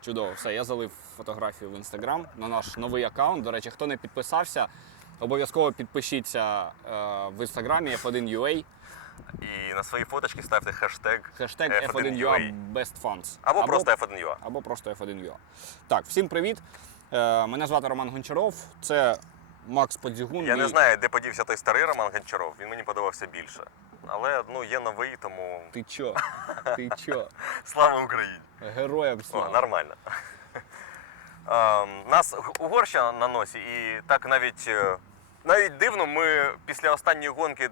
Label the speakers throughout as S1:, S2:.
S1: Чудово, все, я залив фотографію в інстаграм на наш новий аккаунт. До речі, хто не підписався, обов'язково підпишіться е, в інстаграмі F1UA,
S2: І на свої фоточки ставте хештег
S1: хештег
S2: F1UA.
S1: F1UA BestFans.
S2: або просто F1UA.
S1: або просто F1UA. Так, всім привіт. Е, мене звати Роман Гончаров. Це Макс Подзігун.
S2: Я не знаю, де подівся той старий Роман Гончаров, він мені подобався більше. Але ну, є новий, тому
S1: Ти чо? Ти чо?
S2: слава Україні!
S1: Героям
S2: О, нормально. Ем, нас Угорщина на носі, і так навіть, е, навіть дивно, ми після останньої гонки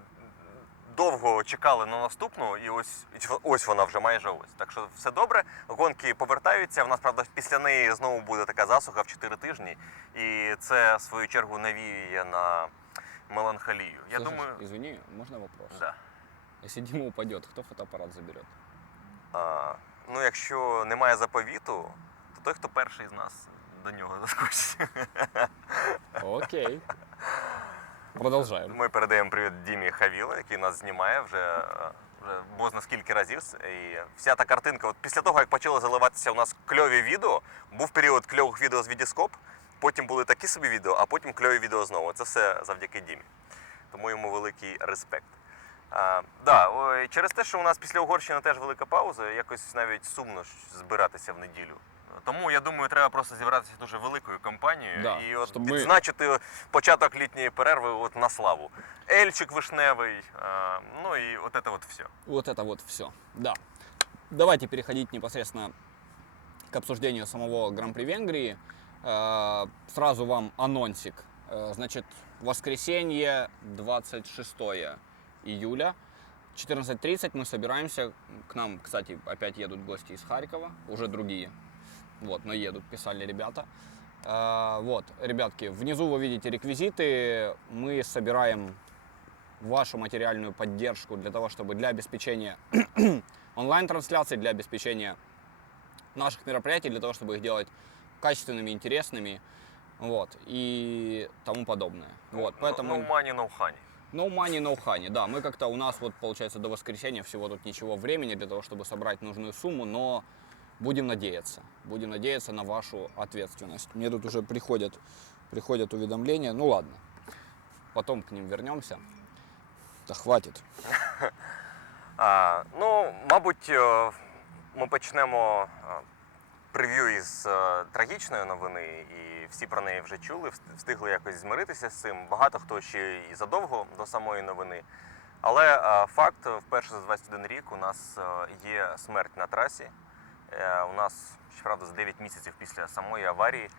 S2: довго чекали на наступну, і ось, ось вона вже майже ось. Так що все добре. Гонки повертаються. В нас, правда, після неї знову буде така засуха в 4 тижні. І це, в свою чергу, навіює на меланхолію. Я
S1: Слушай,
S2: думаю,
S1: Извини, можно вопрос?
S2: да.
S1: Если Дима упадет, кто фотоаппарат заберет?
S2: А, ну, якщо немає заповіту, то той, хто перший з нас до нього заскочить.
S1: Окей. Продолжаем.
S2: Ми передаємо привіт Дімі Хавіло, який нас знімає вже, вже бозна скільки разів. І вся та картинка, от після того, як почали заливатися у нас кльові відео, був період кльових відео з Відіскоп, потім були такі собі відео, а потім кльові відео знову. Це все завдяки Дімі. Тому йому великий респект. А, да, через те, що у нас після Угорщини теж велика пауза, якось навіть сумно збиратися в неділю. Тому я думаю, треба просто зібратися дуже великою компанією
S1: Да,
S2: і от
S1: щоб ми-
S2: відзначити початок літньої перерви от на славу. Ельчик вишневий, а, ну і от це от все.
S1: Вот это вот все. Да. Давайте переходить непосредственно к обсуждению самого Гран-при Венгрии. Э, Сразу вам анонсик. Э, Значит, воскресенье, 26 июля, 14.30 мы собираемся. К нам, кстати, опять едут гости из Харькова, уже другие. вот, но едут, писали ребята. Э, Вот, ребятки, внизу вы видите реквизиты. Мы собираем вашу материальную поддержку для того, чтобы для обеспечения онлайн-трансляций, для обеспечения наших мероприятий, для того, чтобы их делать качественными, интересными, вот, и тому подобное. Вот, поэтому...
S2: No money, no honey.
S1: No money, no honey. Да, мы как-то, у нас вот получается до воскресенья всего тут ничего времени для того, чтобы собрать нужную сумму, но будем надеяться. Будем надеяться на вашу ответственность. Мне тут уже приходят, приходят уведомления. Ну ладно, потом к ним вернемся. Да хватит.
S2: А, ну, мабуть, е, ми почнемо прев'ю із трагічної новини, і всі про неї вже чули, встигли якось змиритися з цим. Багато хто ще і задовго до самої новини. Але факт, вперше за 21 рік у нас є смерть на трасі. Е, У нас, щоправда, за 9 місяців після самої аварії.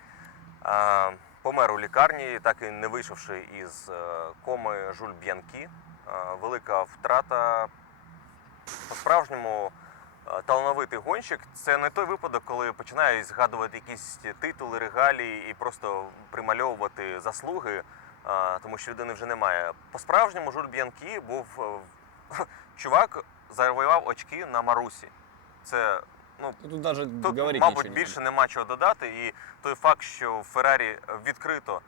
S2: Е, Помер у лікарні, так і не вийшовши із е, коми Жуль Б'янкі. Велика втрата по-справжньому талановитий гонщик це не той випадок, коли починають згадувати якісь титули, регалії і просто примальовувати заслуги, тому що людини вже немає. По-справжньому Жуль Б'янкі був чувак, завоював очки на Марусі. Це ну,
S1: Тут даже
S2: Тут,
S1: говорить
S2: мабуть,
S1: ничего не
S2: більше нема чого додати. І той факт, що Феррарі відкрито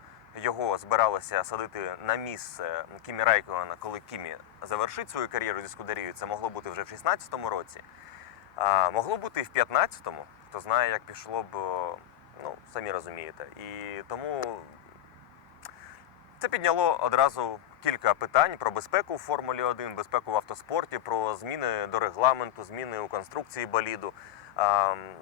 S2: його збиралося садити на місце Кімі Райкована, коли Кімі завершить свою кар'єру зі Скудерією, це могло бути вже в 16-му році. А, могло бути і в 15-му. Хто знає, як пішло б, ну, самі розумієте. І тому це підняло одразу кілька питань про безпеку в Формулі 1, безпеку в автоспорті, про зміни до регламенту, зміни у конструкції боліду.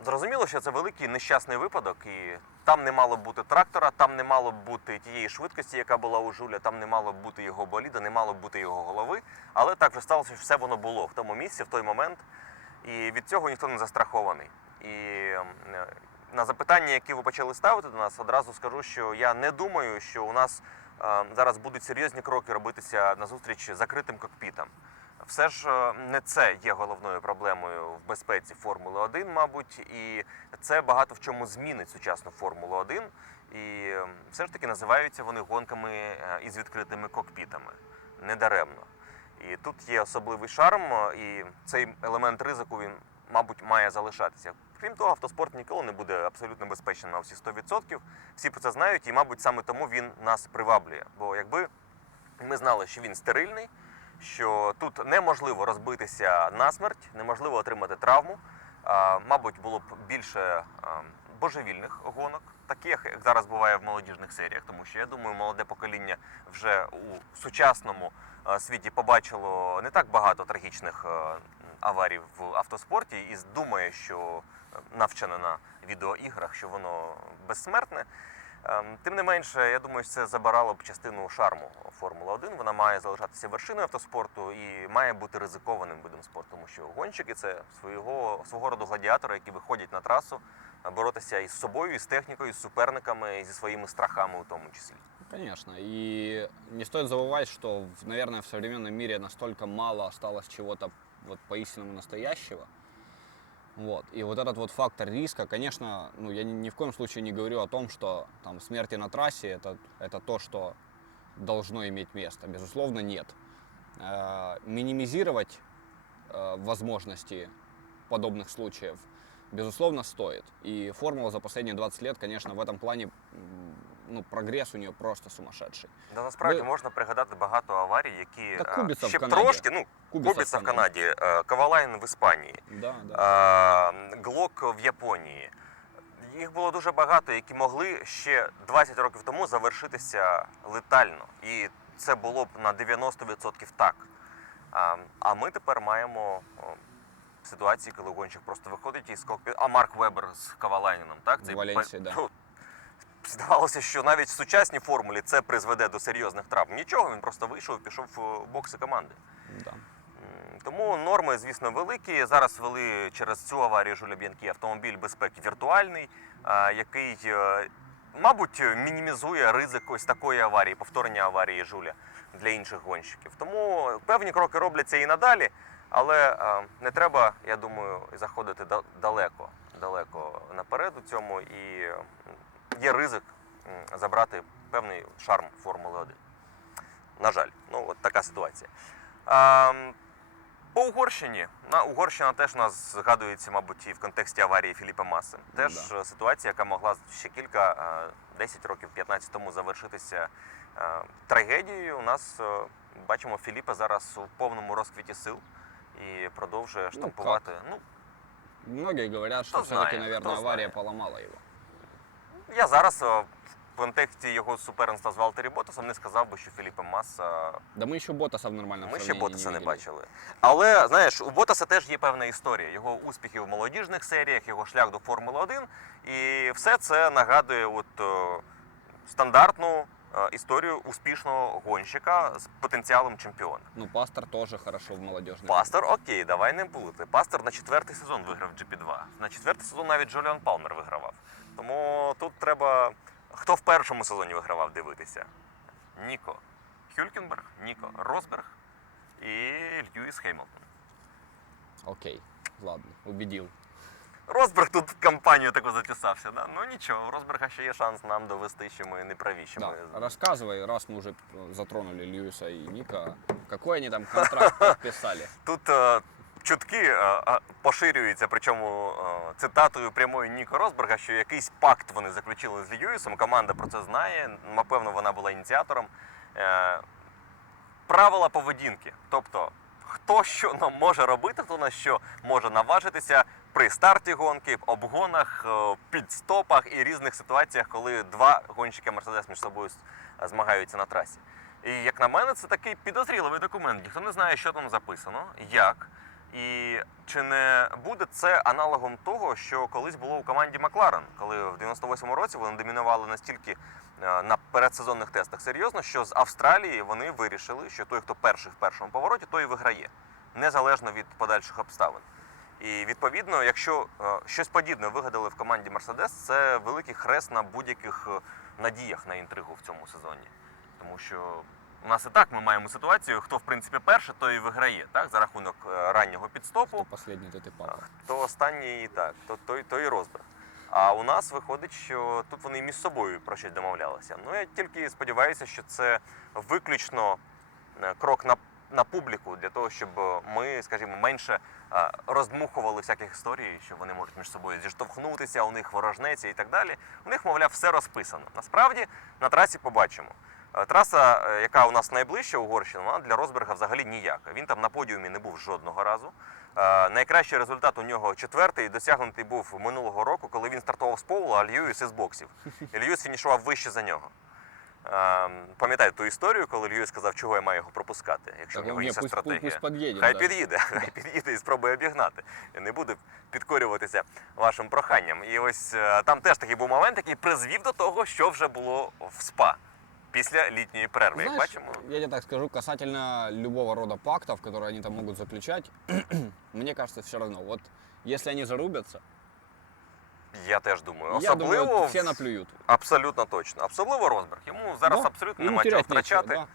S2: Зрозуміло, що це великий нещасний випадок, і там не мало бути трактора, там не мало бути тієї швидкості, яка була у Жуля, там не мало бути його боліда, не мало бути його голови. Але так вже сталося, що все воно було в тому місці, в той момент, і від цього ніхто не застрахований. І е, на запитання, які ви почали ставити до нас, одразу скажу, що я не думаю, що у нас зараз будуть серйозні кроки робитися назустріч закритим кокпітам. Все ж е, не це є головною проблемою в безпеці Формули 1, мабуть, і це багато в чому змінить сучасну Формулу 1. І е, все ж таки називаються вони гонками е, із відкритими кокпітами. Недаремно. І тут є особливий шарм, і цей елемент ризику він, мабуть, має залишатися. Крім того, автоспорт ніколи не буде абсолютно безпечним на всі 100%. Всі про це знають, і, мабуть, саме тому він нас приваблює. Бо якби ми знали, що він стерильний, що тут неможливо розбитися насмерть, неможливо отримати травму, А, Мабуть, було б більше а, божевільних гонок, таких як зараз буває в молодіжних серіях, тому що я думаю, молоде покоління вже у сучасному світі побачило не так багато трагічних аварій в автоспорті і думає, що е, навчене на відеоіграх, що воно безсмертне. Ем, Тим не менше, я думаю, це забирало б частину шарму Формули 1. Вона має залишатися вершиною автоспорту і має бути ризикованим видом спорту, тому що гонщики це свого, свого роду гладіатори, які виходять на трасу боротися із собою, із технікою, з суперниками, і зі своїми страхами у тому числі.
S1: Конечно. И не стоит забывать, что, наверное, в современном мире настолько мало осталось чего-то вот поистинному настоящего. Вот. И вот этот вот фактор риска, конечно, ну, я ни, ни в коем случае не говорю о том, что там смерти на трассе это, это то, что должно иметь место. Безусловно, нет. Э, минимизировать э, возможности подобных случаев, безусловно, стоит. И формула за последние 20 лет, конечно, в этом плане, ну, прогресс у нее просто сумасшедший.
S2: Да, насправді
S1: Ви-
S2: можна пригадати багато аварій, які
S1: Та
S2: е,
S1: в
S2: ще
S1: Канаді.
S2: трошки, ну,
S1: Кубіца в
S2: в
S1: Канаді.
S2: Е, Кавалайн в Іспанії.
S1: Да, да.
S2: А, Глок в Японії. Їх було дуже багато, які могли ще 20 років тому завершитися летально. І це було б на 90% так. А, а ми тепер маємо ситуації, коли гонщик просто виходить із кокпіту. А Марк Вебер з Кавалайніном, так?
S1: В Валенсії, да.
S2: Здавалося, що навіть в сучасній формулі це призведе до серйозних травм. Нічого, він просто вийшов і пішов в бокси команди.
S1: да.
S2: Тому норми, звісно, великі. Зараз ввели через цю аварію Жуля Б'янкі автомобіль безпеки віртуальний, який, е, мабуть, мінімізує ризик ось такої аварії, повторення аварії Жуля для інших гонщиків. Тому певні кроки робляться і надалі, але е, не треба, я думаю, заходити далеко, далеко наперед у цьому. І є ризик забрати певний шарм Формули 1. На жаль, ну от така ситуація. По Угорщині. На Угорщина теж у нас згадується, мабуть, і в контексті аварії Філіпа Маси. Теж
S1: Да.
S2: е, ситуація, яка могла ще кілька, е, 10 років, 15 тому завершитися е, трагедією. У нас е, бачимо Філіпа зараз у повному розквіті сил і продовжує штампувати. Ну,
S1: Многие говорят, что
S2: Кто
S1: все-таки, авария
S2: знает.
S1: поломала его.
S2: Я зараз е, в контексті його суперництва з Валтері Ботасом не сказав би, що Філіпа Маса
S1: Да мы еще Ботаса в нормальном
S2: Ми ще Ботаса не
S1: видели.
S2: бачили. Але знаєш, у Ботаса теж є певна історія. Його успіхи в молодіжних серіях, його шлях до Формули 1. І все це нагадує от, е, стандартну е, історію успішного гонщика з потенціалом чемпіона.
S1: Ну, Пастор тоже хорошо в молодежной.
S2: Пастор, окей, давай не плути. Пастор на четвертий сезон виграв GP2. На четвертий сезон навіть Джоліан Палмер вигравав. Тому тут треба. Хто в першому сезоні вигравав дивитися? Ніко Хюлькенберг, Ніко Росберг і Льюіс Хеймлтон.
S1: Окей, ладно, убедил.
S2: Росберг тут компанію таку затісався. Да? Ну нічого, у Росберга ще є шанс нам довести, що ми не праві, що
S1: Да,
S2: ми
S1: рассказывай, раз мы уже э, затронули Льюиса и Ника, какой они там контракт подписали?
S2: Тут е, чутки е, е, поширюються, причому е, цитатою прямою Ніко Росберга, що якийсь пакт вони заключили з Льюісом. Команда про це знає. Напевно, вона була ініціатором. Е, правила поведінки. Тобто, хто що нам може робити, хто на що може наважитися при старті гонки, обгонах, е, підстопах і різних ситуаціях, коли два гонщики Мерседес між собою змагаються на трасі. І як на мене, це такий підозріливий документ. Ніхто не знає, що там записано, як. І чи не буде це аналогом того, що колись було у команді Макларен, коли в 98-му році вони домінували настільки е, на передсезонних тестах серйозно, що з Австралії вони вирішили, що той, хто перший в першому повороті, той і виграє, незалежно від подальших обставин. І відповідно, якщо е, щось подібне вигадали в команді Мерседес, це великий хрест на будь-яких е, надіях на інтригу в цьому сезоні. Тому що у нас і так ми маємо ситуацію, хто в принципі перший, той і виграє, так, за рахунок е, раннього підстопу.
S1: Кто последний, тот и
S2: А,
S1: папа.
S2: То останній і так, то той, то і розбрат. А у нас виходить, що тут вони між собою про щось домовлялися. Ну я тільки сподіваюся, що це виключно е, крок на, на публіку для того, щоб е, ми, скажімо, менше роздмухували всяких історій, що вони можуть між собою зіштовхнутися, у них ворожнеться і так далі. У них, мовляв, все розписано. Насправді на трасі побачимо. Е, Траса, е, яка у нас найближча Угорщина, вона для Розберга взагалі ніяка. Він там на подіумі не був жодного разу. Е, найкращий результат у нього четвертий досягнутий був минулого року, коли він стартував з полу, а Льюіс із боксів. І Льюіс фінішував вище за нього. Пам'ятаєте ту історію, коли Льюіс сказав, чого я маю його пропускати, якщо в нього
S1: ні,
S2: інша
S1: пусть, пусть,
S2: стратегія.
S1: пусть подъедет.
S2: Хай
S1: да.
S2: під'їде, хай під'їде і спробує обігнати. І не буде підкорюватися вашим проханням. І ось там теж такий був момент, який призвів до того, що вже було в СПА після літньої перерви. Як бачимо,
S1: я тебе так скажу, касательно любого рода пактов, которые они там могут заключать, мне кажется, все равно. Вот если они зарубятся,
S2: я теж думаю.
S1: я
S2: Особливо
S1: думаю,
S2: в-
S1: все наплюют.
S2: абсолютно точно. Особливо Росберг. Йому зараз
S1: Да,
S2: абсолютно
S1: ему
S2: нема чого
S1: терять нечего,
S2: втрачати.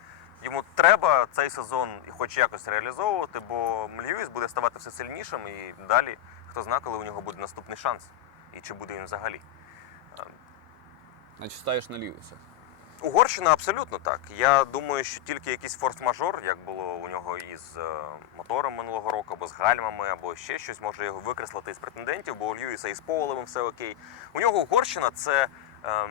S1: да.
S2: Йому треба цей сезон хоч якось реалізовувати, бо Льюіс буде ставати все сильнішим і далі хто знає, коли у нього буде наступний шанс. І чи буде він взагалі.
S1: Значит, ставишь на Льюиса.
S2: Угорщина абсолютно так. Я думаю, що тільки якийсь форс-мажор, як було у нього із е, мотором минулого року, або з гальмами, або ще щось, може його викреслити із претендентів, бо у Льюіса із Поулевим все окей. У нього Угорщина це, ем,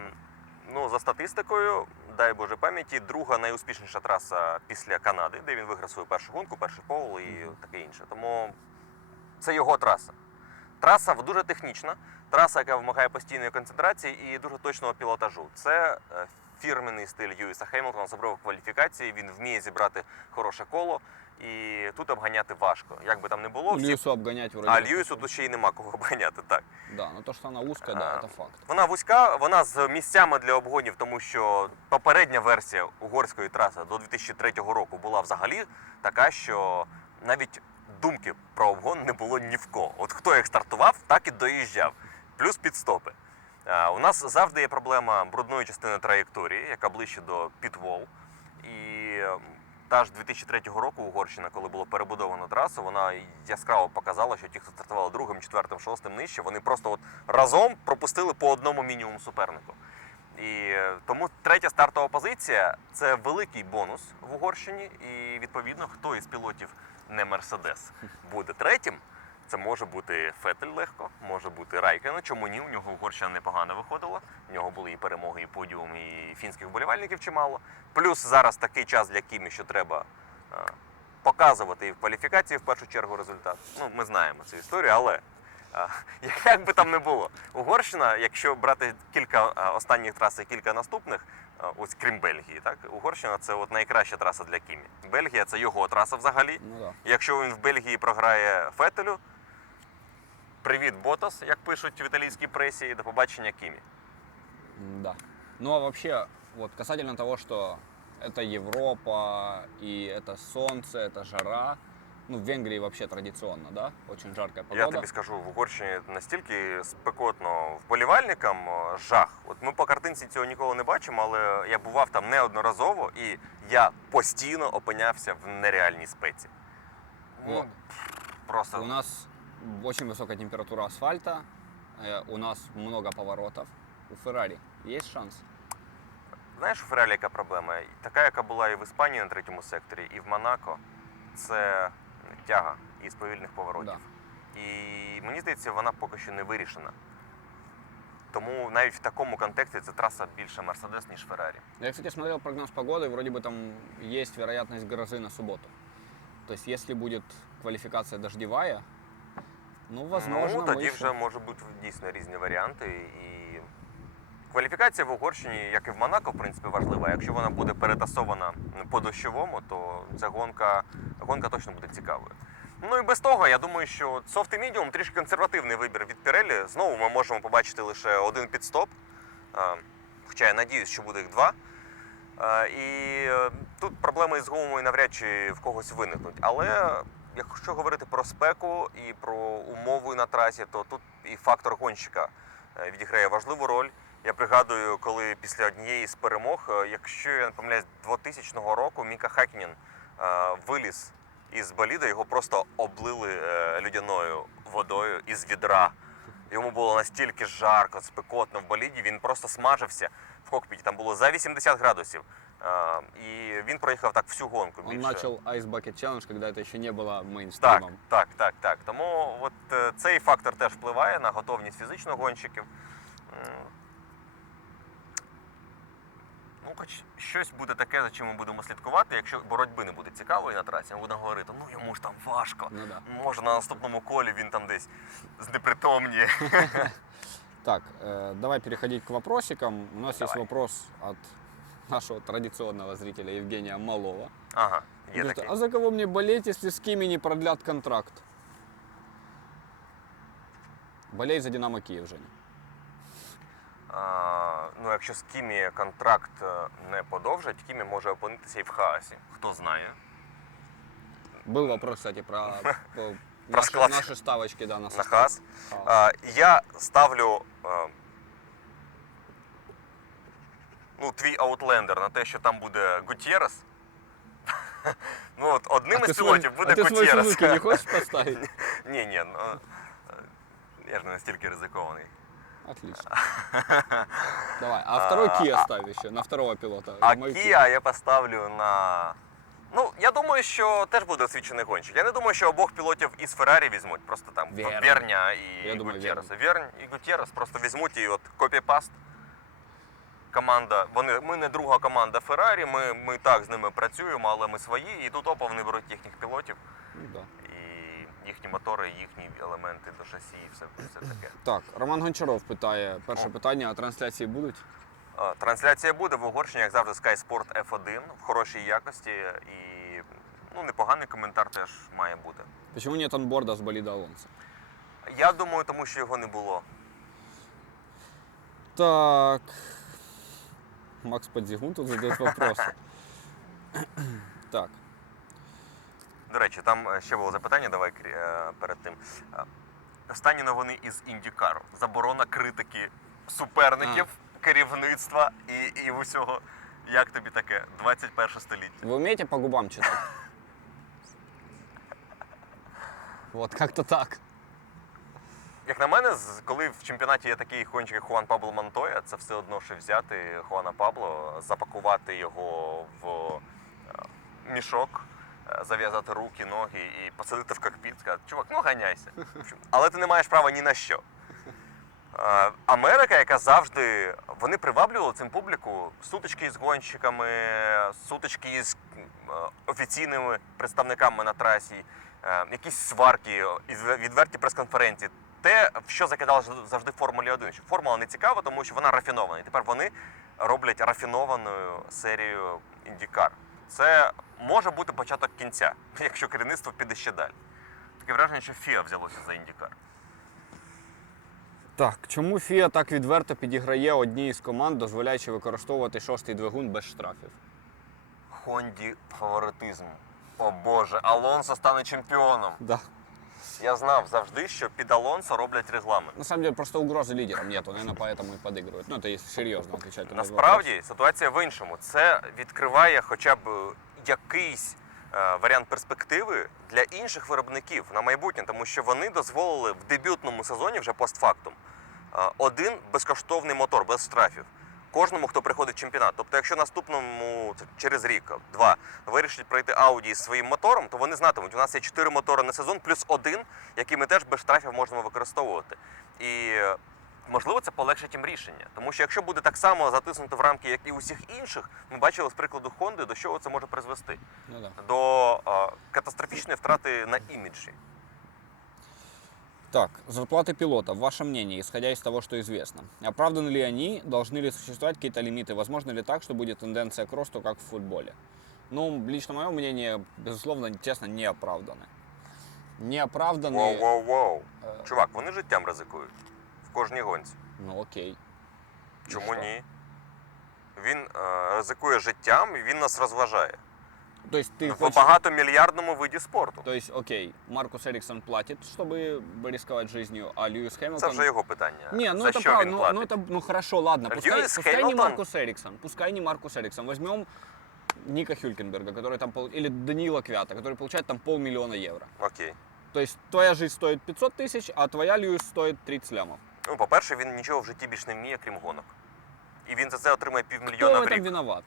S2: ну, за статистикою, дай Боже пам'яті, друга найуспішніша траса після Канади, де він виграв свою першу гонку, перший Поул і таке інше. Тому це його траса. Траса дуже технічна, траса, яка вимагає постійної концентрації і дуже точного пілотажу. Це е, фірменний стиль Льюіса Хеймлтона, особливо в кваліфікації. Він вміє зібрати хороше коло, і тут обганяти важко. Як би там не було,
S1: Ну,
S2: всі...
S1: Льюису обгонять вроде.
S2: а Льюісу тут ще й нема кого обганяти. Так.
S1: Да, но то, что она узкая, да,
S2: А,
S1: это факт.
S2: Вона вузька, вона з місцями для обгонів, тому що попередня версія угорської траси до 2003 року була взагалі така, що навіть думки про обгон не було ні в кого. От хто як стартував, так і доїжджав. Плюс підстопи. У нас завжди є проблема брудної частини траєкторії, яка ближче до підвол. І ем, та ж 2003 року Угорщина, коли було перебудовано трасу, вона яскраво показала, що ті, хто стартували другим, четвертим, шостим нижче, вони просто от разом пропустили по одному мінімум супернику. І е, тому третя стартова позиція це великий бонус в Угорщині. І відповідно, хто із пілотів не Мерседес буде третім. Це може бути Фетель легко, може бути Райкен. Чому ні? У нього Угорщина непогано виходила. У нього були і перемоги, і подіум, і фінських вболівальників чимало. Плюс зараз такий час для Кімі, що треба е, показувати і в кваліфікації в першу чергу результат. Ну, ми знаємо цю історію, але е, як би там не було, Угорщина, якщо брати кілька е, останніх трас і кілька наступних, ось крім Бельгії, так Угорщина це от найкраща траса для Кімі. Бельгія це його траса взагалі.
S1: Ну да.
S2: Якщо він в Бельгії програє Фетелю, привіт, Ботас, як пишуть в італійській пресі, і до побачення Кімі.
S1: Да. Ну а вообще, вот касательно того, что это Европа, и это солнце, это жара. Ну, в Венгрии вообще традиционно, да? Очень жаркая
S2: Я
S1: погода.
S2: тобі скажу, в Угорщині настільки спекотно вболівальникам е, жах. От ми по картинці цього ніколи не бачимо, але я бував там неодноразово і я постійно опинявся в нереальній спеці. Ну,
S1: Вот.
S2: просто
S1: У нас очень высокая температура асфальта, э, у нас много поворотов. У Феррари есть шанс?
S2: Знаєш, у Феррарі яка проблема? Така, яка була і в Іспанії на третьому секторі, і в Монако, це тяга із повільних поворотів. І мені здається, вона поки що не вирішена. Тому навіть в такому контексті ця траса більше Мерседес, ніж Феррарі.
S1: Я, кстати, смотрел прогноз погоды, вроде бы там есть вероятность грозы на субботу. То есть, если будет квалификация дождевая, ну, возможно,
S2: ну, тоді
S1: еще-
S2: вже можуть бути дійсно різні варіанти. І кваліфікація в Угорщині, як і в Монако, в принципі, важлива. Якщо вона буде перетасована по дощовому, то ця гонка, гонка точно буде цікавою. Ну і без того, я думаю, що софт і медіум трішки консервативний вибір від Pirelli. Знову ми можемо побачити лише один підстоп. Хоча я надіюсь, що буде їх два. І е, тут проблеми із гумою навряд чи в когось виникнуть. Але якщо говорити про спеку і про умови на трасі, то тут і фактор гонщика е, відіграє важливу роль. Я пригадую, коли після однієї з перемог, е, якщо я не помиляюсь, 2000 року Міка Хакінін е, виліз із боліда, його просто облили людяною водою із відра. Йому було настільки жарко, спекотно в боліді, він просто смажився в кокпіті. Там було за 80 градусів. Е, І він проїхав так всю гонку.
S1: Он
S2: більше.
S1: начал Ice Bucket Challenge, когда это еще не было
S2: Так,
S1: мейнстримом.
S2: так, так, так. Тому от е, цей фактор теж впливає на готовність фізично гонщиків. М, Ну, хоч щось буде таке, за чим ми будемо слідкувати. Якщо боротьби не буде цікавої на трасі, ми будемо говорити, ну йому ж там важко.
S1: Ну да.
S2: Може на наступному колі він там десь знепритомніє.
S1: Так, э, давай переходить к вопросикам. У нас есть
S2: Давай.
S1: вопрос от нашего традиционного зрителя Евгения Малова.
S2: Ага,
S1: Он
S2: є
S1: говорит,
S2: такий.
S1: а за кого мне болеть, если с Кими не продлят контракт? Болей за Динамо Киев, Женя.
S2: А, ну, якщо з Кімі контракт е, не подовжать, Кімі може опинитися і в хаосі. Хто знає.
S1: Был вопрос, кстати, про, по-
S2: Про
S1: наши,
S2: склад.
S1: наши ставочки, да, на
S2: На
S1: состав.
S2: хас.
S1: Хаос.
S2: А, я ставлю е, ну, твій аутлендер на те, що там буде Гутєрес. Ну, от одним
S1: А
S2: із
S1: ты свой-
S2: пілотів буде
S1: а ты свой
S2: Гутєрес.
S1: Сузуки не хочешь поставить?
S2: Ні, ні, ну е, я ж не настільки ризикований.
S1: Отлично. Давай, а второй
S2: А,
S1: Kia
S2: а-
S1: ставь еще, на второго пилота.
S2: А
S1: Мою
S2: Кія я поставлю на. Ну, я думаю, що теж буде освічений гонщик. Я не думаю, що обох пілотів із Феррарі візьмуть. Просто там
S1: Верн.
S2: Верня і
S1: Я думаю,
S2: Гутєреса. Верн і Гутєрес просто візьмуть і от копіпаст. Команда, вони, ми не друга команда Феррарі, ми, ми так з ними працюємо, але ми свої, і тут опа вони беруть їхніх пілотів,
S1: Ну да.
S2: і їхні мотори, їхні елементи до шасі, і все, все таке.
S1: Так, Роман Гончаров питає, перше
S2: О.
S1: питання, а трансляції будуть?
S2: Трансляція буде в Угорщині, як завжди, Sky Sport F1 в хорошій якості і ну, непоганий коментар теж має бути.
S1: Почему нет анборда с болида Алонсо?
S2: Я думаю, тому що його не було.
S1: Так. Макс Подзигун тут задает вопросы. Так,
S2: До речі, там е, ще було запитання, давай е, перед тим. Е, Останні новини із Індікару. Заборона критики суперників, керівництва і, і усього. Як тобі таке? 21 століття.
S1: вы умеете по губам читать? Вот как-то так.
S2: Як на мене, коли в чемпіонаті є такий гонщик, як Хуан Пабло Монтоя, це все одно, що взяти Хуана Пабло, запакувати його в е, мішок, е, зав'язати руки, ноги і посадити в кокпіт, сказати, чувак, ну ганяйся. Але ти не маєш права ні на що. Е, Америка, яка завжди вони приваблювали цим публіку сутички з гонщиками, сутички з офіційними представниками на трасі, якісь сварки, відверті прес-конференції. Те, в що закидала завжди в Формулі 1. Що формула не цікава, тому що вона рафінована. І тепер вони роблять рафінованою серію індікар. Це може бути початок кінця, якщо керівництво піде ще далі. Таке враження, що Фіа взялося за індікар.
S1: Так, чому Фіа так відверто підіграє одній із команд, дозволяючи використовувати шостий двигун без штрафів?
S2: Хонді фаворитизм. О Боже, Алонсо стане чемпіоном.
S1: Да
S2: Я знав завжди, що під Алонсо роблять регламент.
S1: На самом деле просто угрозы лидерам нету, наверное, поэтому и подыгрывают. Ну, это если серьезно отвечать. на этот
S2: Насправді ситуація в іншому. Це відкриває хоча б якийсь е, варіант перспективи для інших виробників на майбутнє, тому що вони дозволили в дебютному сезоні вже постфактум е, один безкоштовний мотор без штрафів. Кожному, хто приходить в чемпіонат. Тобто, якщо наступному через рік, два, вирішить пройти Audi з своїм мотором, то вони знатимуть, у нас є чотири мотори на сезон, плюс один, який ми теж без штрафів можемо використовувати. І можливо це полегшить їм рішення. Тому що якщо буде так само затиснуто в рамки, як і усіх інших, ми бачили з прикладу Honda, до чого це може призвести.
S1: Ну да.
S2: До е, катастрофічної втрати на іміджі.
S1: Так, зарплаты пилотов. Ваше мнение, исходя из того, что известно. Оправданы ли они? Должны ли существовать какие-то лимиты? Возможно ли так, что будет тенденция к росту, как в футболе? Ну, лично мое мнение, безусловно, честно, не оправданы. Не оправданы.
S2: Воу-воу-воу.
S1: э,
S2: Чувак, вони життям ризикують в кожній гонці.
S1: Ну окей. І
S2: Чому
S1: що?
S2: ні? Він е, ризикує життям і він нас розважає.
S1: То есть ты
S2: в
S1: хочешь...
S2: багатомільярдному виді спорту.
S1: То есть, окей, Маркус Эриксон платит, чтобы рисковать жизнью, а Льюис Хэмилтон...
S2: Це вже його питання.
S1: Не, ну
S2: За
S1: это
S2: що
S1: правда,
S2: він
S1: ну,
S2: платить?
S1: ну это, ну хорошо, ладно, пускай,
S2: Льюис
S1: пускай не
S2: Хэмилтон-
S1: Маркус Эриксон, пускай не Маркус Эриксон, возьмем Ника Хюлькенберга, который там, пол- или Даниила Квята, который получает там полмиллиона евро.
S2: Окей.
S1: То есть твоя жизнь стоит 500 тысяч, а твоя Льюис стоит 30 лямов.
S2: Ну, по-перше, він нічого в житті більш не вміє, крім гонок. І він за це отримує
S1: Кто
S2: півмільйона
S1: в
S2: в
S1: этом
S2: рік.
S1: виноват?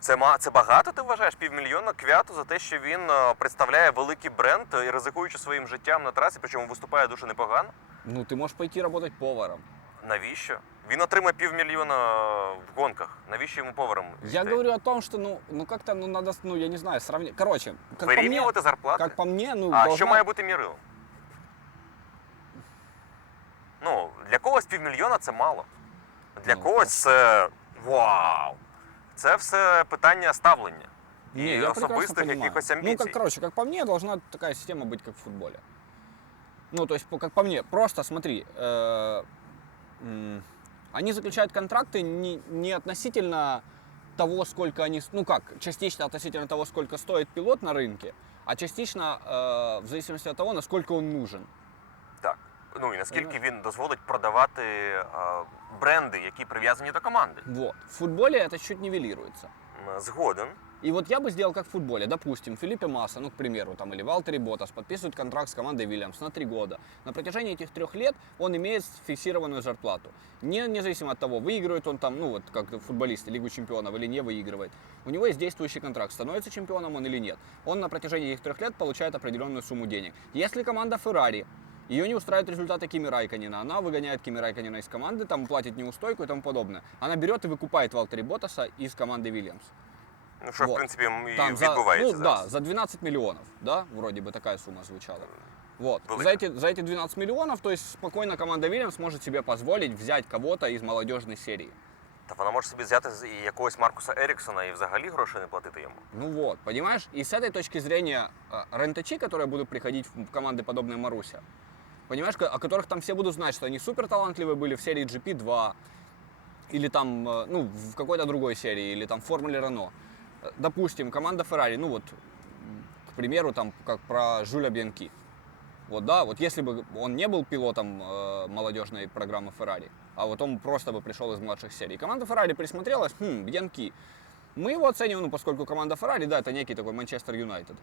S2: Це, це багато, ти вважаєш, півмільйона квяту за те, що він е, представляє великий бренд е, і ризикуючи своїм життям на трасі, причому виступає дуже непогано.
S1: Ну, ты можешь пойти работать поваром.
S2: Навіщо? Він отримає півмільйона в гонках. Навіщо йому повером?
S1: Я
S2: йти?
S1: говорю о том, что, ну, ну как-то, ну, надо, ну, я не знаю, сравнить. Короче, как по мне,
S2: Вирівнювати зарплати?
S1: как по мне, ну,
S2: А
S1: должна-
S2: що має бути мірилом? Ну, для когось півмільйона це мало. Для
S1: Ну,
S2: когось це вау. Це все питання ставлення.
S1: Не,
S2: і
S1: я прекрасно
S2: особистих
S1: понимаю.
S2: якихось
S1: Ну,
S2: амбіцій.
S1: как, короче, как по мне, должна такая система быть, как в футболе. Ну, то есть, по- как по мне, просто смотри, э, м, они заключают контракты не, не относительно того, сколько они, с- ну как, частично относительно того, сколько стоит пилот на рынке, а частично э, в зависимости от того, насколько он нужен.
S2: Так. Ну і наскільки
S1: Понимаю.
S2: він дозволить продавати е, бренди, які прив'язані до команди.
S1: Вот. В футболе это чуть нивелируется.
S2: М, Згоден.
S1: И вот я бы сделал как в футболе. Допустим, Филиппе Масса, ну, к примеру, там, или Валтери Ботас подписывают контракт с командой Вильямс на три года. На протяжении этих трех лет он имеет фиксированную зарплату. Не, независимо от того, выигрывает он там, ну, вот как футболисты Лигу чемпионов или не выигрывает. У него есть действующий контракт, становится чемпионом он или нет. Он на протяжении этих трех лет получает определенную сумму денег. Если команда Феррари ее не устраивают результаты Кими Райканина. Она выгоняет Кими Райканина из команды, там платит неустойку и тому подобное. Она берет и выкупает Валтери Ботаса из команды Вильямс.
S2: Ну що, в
S1: Вот.
S2: принципі, м, і
S1: Там за,
S2: відбувається
S1: ну,
S2: зараз.
S1: да, за 12 миллионов, да, вроде бы такая сумма звучала. Вот.
S2: Велика.
S1: За эти, за эти 12 миллионов, то есть спокойно команда Вильямс может себе позволить взять кого-то из молодежной серии.
S2: Та вона може собі взяти з- і якогось Маркуса Еріксона і взагалі грошей не платити йому.
S1: Ну вот, понимаешь? И с этой точки зрения э, рентачи, которые будут приходить в команды, подобные Маруся, понимаешь, о которых там все будут знать, что они супер талантливые были в серии GP2, или там, э, ну, в какой-то другой серии, или там в Формуле Рено. Э, Допустим, команда Ferrari, ну вот, к примеру, там, как про Жюля Бьянки. Вот, да, вот если бы он не был пилотом э, молодежной программы Ferrari, а вот он просто бы пришел из младших серий, команда Ferrari присмотрелась, хм, Бьянки, мы его оцениваем, ну, поскольку команда Ferrari, да, это некий такой Манчестер Юнайтед.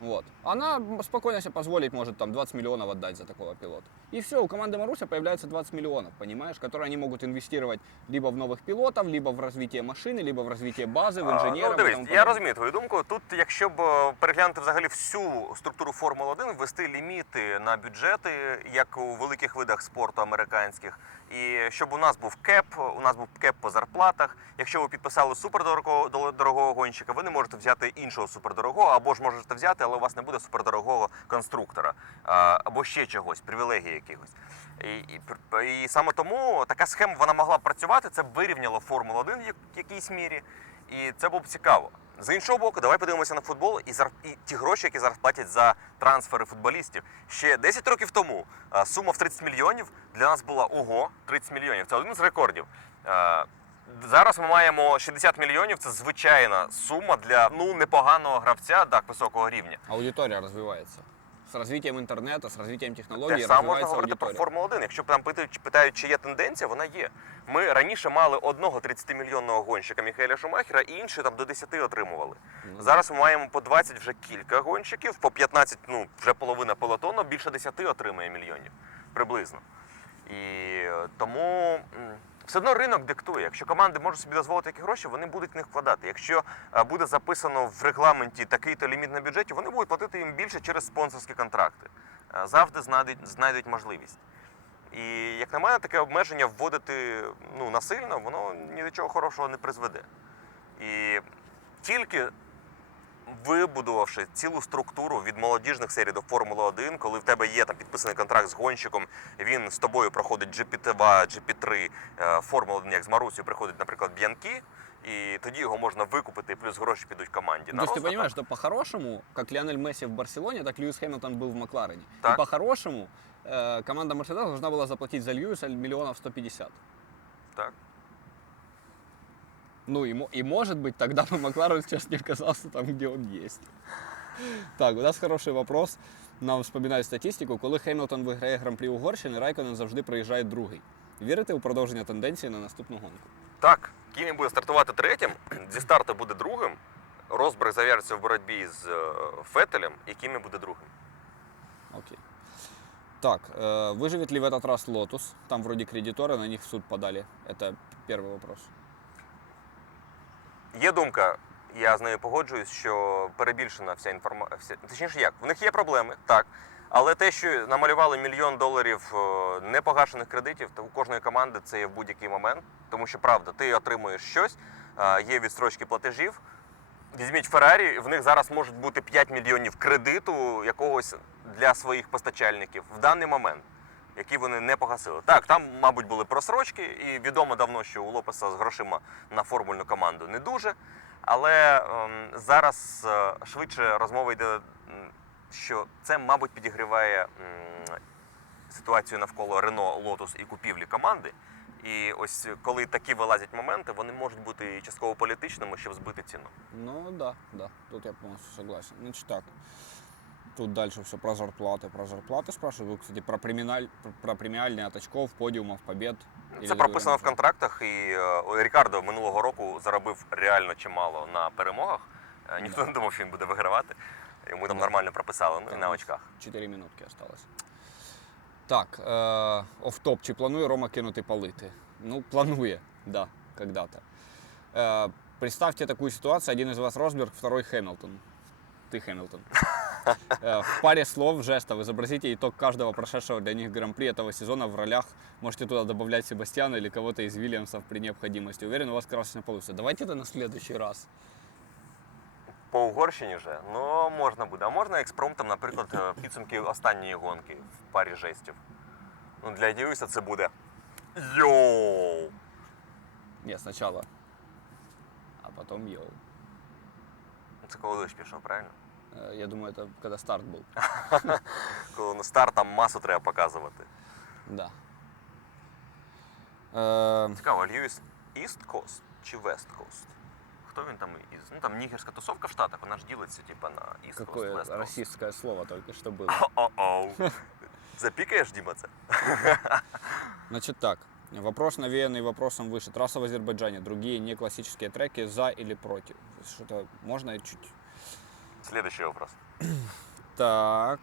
S1: Вот. Она спокойно себе позволить может там 20 миллионов отдать за такого пилота. И все, у команды Маруся появляется 20 миллионов, понимаешь, которые они могут инвестировать либо в новых пилотов, либо в развитие машины, либо в развитие базы, в
S2: А,
S1: инженеров.
S2: Ну,
S1: и
S2: дивись,
S1: тому
S2: я
S1: подобное.
S2: розумію твою думку. Тут, якщо б е, переглянути взагалі всю структуру Формули 1, ввести ліміти на бюджети, як у великих видах спорту американських, і щоб у нас був кеп, у нас був кеп по зарплатах. Якщо ви підписали супердорогого дорогого гонщика, ви не можете взяти іншого супердорогого, або ж можете взяти, але у вас не буде супердорогого конструктора, або ще чогось, привілегії якихось. І, і, і саме тому така схема вона могла б працювати, це б вирівняло Формулу 1 в якійсь мірі, і це було б цікаво. З іншого боку, давай подивимося на футбол і, зар... і ті гроші, які зараз платять за трансфери футболістів. Ще 10 років тому сума в 30 мільйонів для нас була ого, 30 мільйонів. Це один з рекордів. Зараз ми маємо 60 мільйонів. Це звичайна сума для ну непоганого гравця, так високого рівня.
S1: Аудиторія развивается. С развитием интернета, с развитием технологий
S2: Те саме можна говорити про
S1: аудитория.
S2: Формулу 1. Якщо там питають, чи є тенденція, вона є. Ми раніше мали одного 30-мільйонного гонщика Міхаеля Шумахера, і інші там до 10 отримували.
S1: Ну,
S2: Зараз ми маємо по 20 вже кілька гонщиків, по 15, ну вже половина пелотону, більше 10 отримує мільйонів приблизно. І е, тому все одно ринок диктує. Якщо команди можуть собі дозволити такі гроші, вони будуть в них вкладати. Якщо е, буде записано в регламенті такий-то ліміт на бюджеті, вони будуть платити їм більше через спонсорські контракти. Е, Завжди знайдуть, знайдуть можливість. І як на мене, таке обмеження вводити ну, насильно, воно ні до чого хорошого не призведе. І тільки вибудувавши цілу структуру від молодіжних серій до Формули 1, коли в тебе є там підписаний контракт з гонщиком, він з тобою проходить GP2, GP3, е, Формула 1, як з Марусю приходить, наприклад, Б'янки, і тоді його можна викупити, плюс гроші підуть команді.
S1: То
S2: на
S1: есть ты
S2: розвиток.
S1: понимаешь, что по-хорошему, как Лионель Месси в Барселоне, так Льюис Хэмилтон был в Макларене.
S2: Так.
S1: И по-хорошему э, команда Мерседес должна была заплатить за Льюиса миллионов 150.
S2: Так.
S1: Ну и, мо- и может быть тогда бы Макларен сейчас не оказался там, где он есть. Так, у нас хороший вопрос. Нам вспоминають статистику, коли Хемілтон виграє гран-прі Угорщини, Райконен завжди приїжджає другий. Вірите у продовження тенденції на наступну гонку?
S2: Так, Кімі буде стартувати третім, зі старту буде другим. Розберг зав'яжеться в боротьбі з е, Фетелем, і Кімі буде другим.
S1: Окей. Так, э, выживет ли в этот раз Лотус? Там вроде кредиторы, на них в суд подали. Это первый вопрос.
S2: Є думка, я з нею погоджуюсь, що перебільшена вся інформація. Точніше, як, в них є проблеми, так. Але те, що намалювали мільйон доларів е, непогашених кредитів, то у кожної команди це є в будь-який момент. Тому що правда, ти отримуєш щось, е, є відстрочки платежів. Візьміть Феррарі, в них зараз можуть бути 5 мільйонів кредиту якогось для своїх постачальників в даний момент, які вони не погасили. Так, там, мабуть, були просрочки, і відомо давно, що у Лопеса з грошима на формульну команду не дуже. Але ем, зараз е, швидше розмова йде, що це, мабуть, підігріває м, ситуацію навколо Рено, Лотус і купівлі команди. І ось коли такі вилазять моменти, вони можуть бути частково політичними, щоб збити ціну.
S1: Ну да, да, тут я полностью согласен. Значит так, тут дальше все про зарплаты. Про зарплаты спрашивают, Вы, кстати, про, преминаль, про премиальные от очков, подиумов, побед. Или
S2: Це
S1: вы
S2: прописано в
S1: прям-
S2: контрактах, і е, Рікардо минулого року заробив реально чимало на перемогах. Е, Ніхто
S1: Да.
S2: не думав, що він буде вигравати. Йому там
S1: Да.
S2: нормально прописали, ну і
S1: Там
S2: на очках.
S1: 4 минутки осталось. Так, э, оф-топ, чи планує Рома кинути палити? Ну, планує, да, когда-то. Э, представьте такую ситуацию, один из вас Росберг, второй Хэмилтон. Ты Хэмилтон. Э, в паре слов, жестов изобразите итог каждого прошедшего для них гран-при этого сезона в ролях. Можете туда добавлять Себастьяна или кого-то из Вильямсов при необходимости. Уверен, у вас красочно получится. Давайте это на следующий раз.
S2: По Угорщині вже ну можна буде. А можна експромтом, наприклад, е, підсумки останньої гонки в парі жестів. Ну, для Діуса це буде. Йоу!
S1: Нет, сначала. А потом йоу.
S2: Це коли дощ пішов, правильно?
S1: Э, Я думаю, это когда старт был.
S2: Коли на старт там масу треба показувати.
S1: Да. Э,
S2: Цікаво, Льюіс East Coast чи West Coast? Хто він там із? Ну там нігерська тусовка в Штатах, вона ж ділиться, типа на East Coast,
S1: Какое
S2: West Coast.
S1: российское слово только что было.
S2: О-оу. Запікаєш, Діма, це?
S1: Значит так, вопрос навеянный вопросом выше. Трасса в Азербайджане, другие не классические треки, за или против? Что-то можно чуть...
S2: Следующий вопрос.
S1: Так.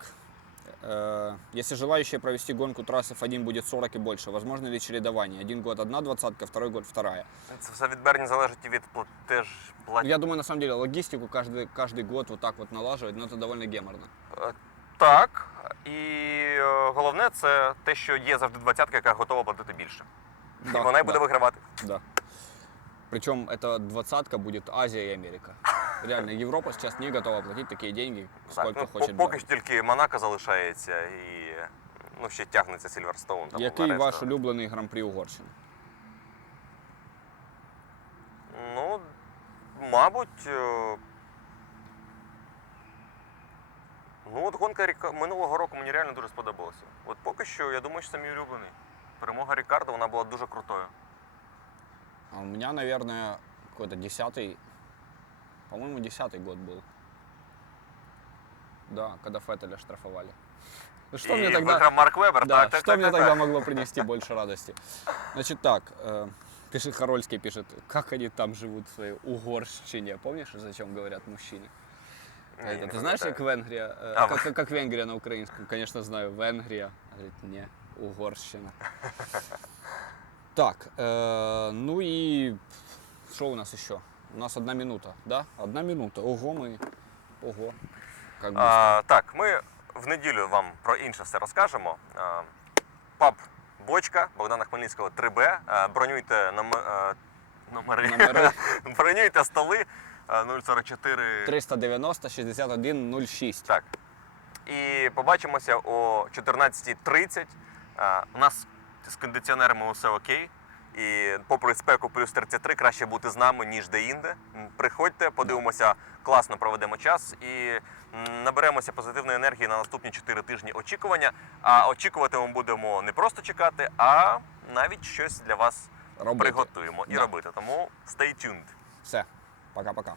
S1: Э, Если желающие провести гонку трассы F1 будет 40 и больше, возможно ли чередование? Один год одна двадцатка, второй год вторая.
S2: Це все від Берні залежить і від платеж плат...
S1: Я думаю, на самом деле, логистику каждый, каждый год вот так вот налаживать, но это довольно геморно.
S2: Е, Так. І е, головне це те, що є завжди двадцятка, яка готова платити більше. і вона й буде
S1: да.
S2: вигравати.
S1: Да. Причем эта двадцатка будет Азия и Америка. Реально, Европа сейчас не готова платить такие деньги, сколько
S2: Так, ну,
S1: хочет.
S2: по- поки що тільки Монако залишається і ну, ще тягнеться Сільверстоун. Там,
S1: Який
S2: решта.
S1: ваш улюблений гран-при Угорщини?
S2: Ну, мабуть. е, Ну, от гонка Ріка... минулого року мені реально дуже сподобалася. От поки що, я думаю, що це мій улюблений. Перемога Рікардо, вона була дуже крутою.
S1: А у наверное, какой-то десятый, по-моему, десятый год был. Да, когда Феттеля штрафовали. Ну, Что
S2: і
S1: мне тогда...
S2: Марк Вебер,
S1: Да,
S2: так, так,
S1: что
S2: так,
S1: мне
S2: так,
S1: тогда
S2: так.
S1: могло принести больше радости? Значит так, э, пишет Харольский, пишет, как они там живут в своей Угорщине. Помнишь, зачем говорят мужчине?
S2: Ні,
S1: Это,
S2: не
S1: ты знаешь, как Венгрия, э,
S2: А,
S1: как, как Венгрия на украинском? Конечно, знаю. Венгрия. Говорит, не, Угорщина. Так, э, ну и что у нас еще? У нас одна минута, да? Одна минута. Ого, мы... Ого. Как.
S2: А, так, ми в неділю вам про інше все розкажемо. А, паб Бочка Богдана Хмельницького 3Б. А, бронюйте нам, а, номери.
S1: Номери.
S2: бронюйте столи 044.
S1: 390 61 06.
S2: Так. І побачимося о 14.30. А, У нас з кондиціонерами усе окей. І попри спеку плюс 33, краще бути з нами, ніж де-інде. Приходьте, подивимося, класно проведемо час і наберемося позитивної енергії на наступні 4 тижні очікування. А очікувати ми будемо не просто чекати, а навіть щось для вас
S1: Робити.
S2: приготуємо і
S1: Да.
S2: робити. Тому stay tuned.
S1: Все, пока-пока.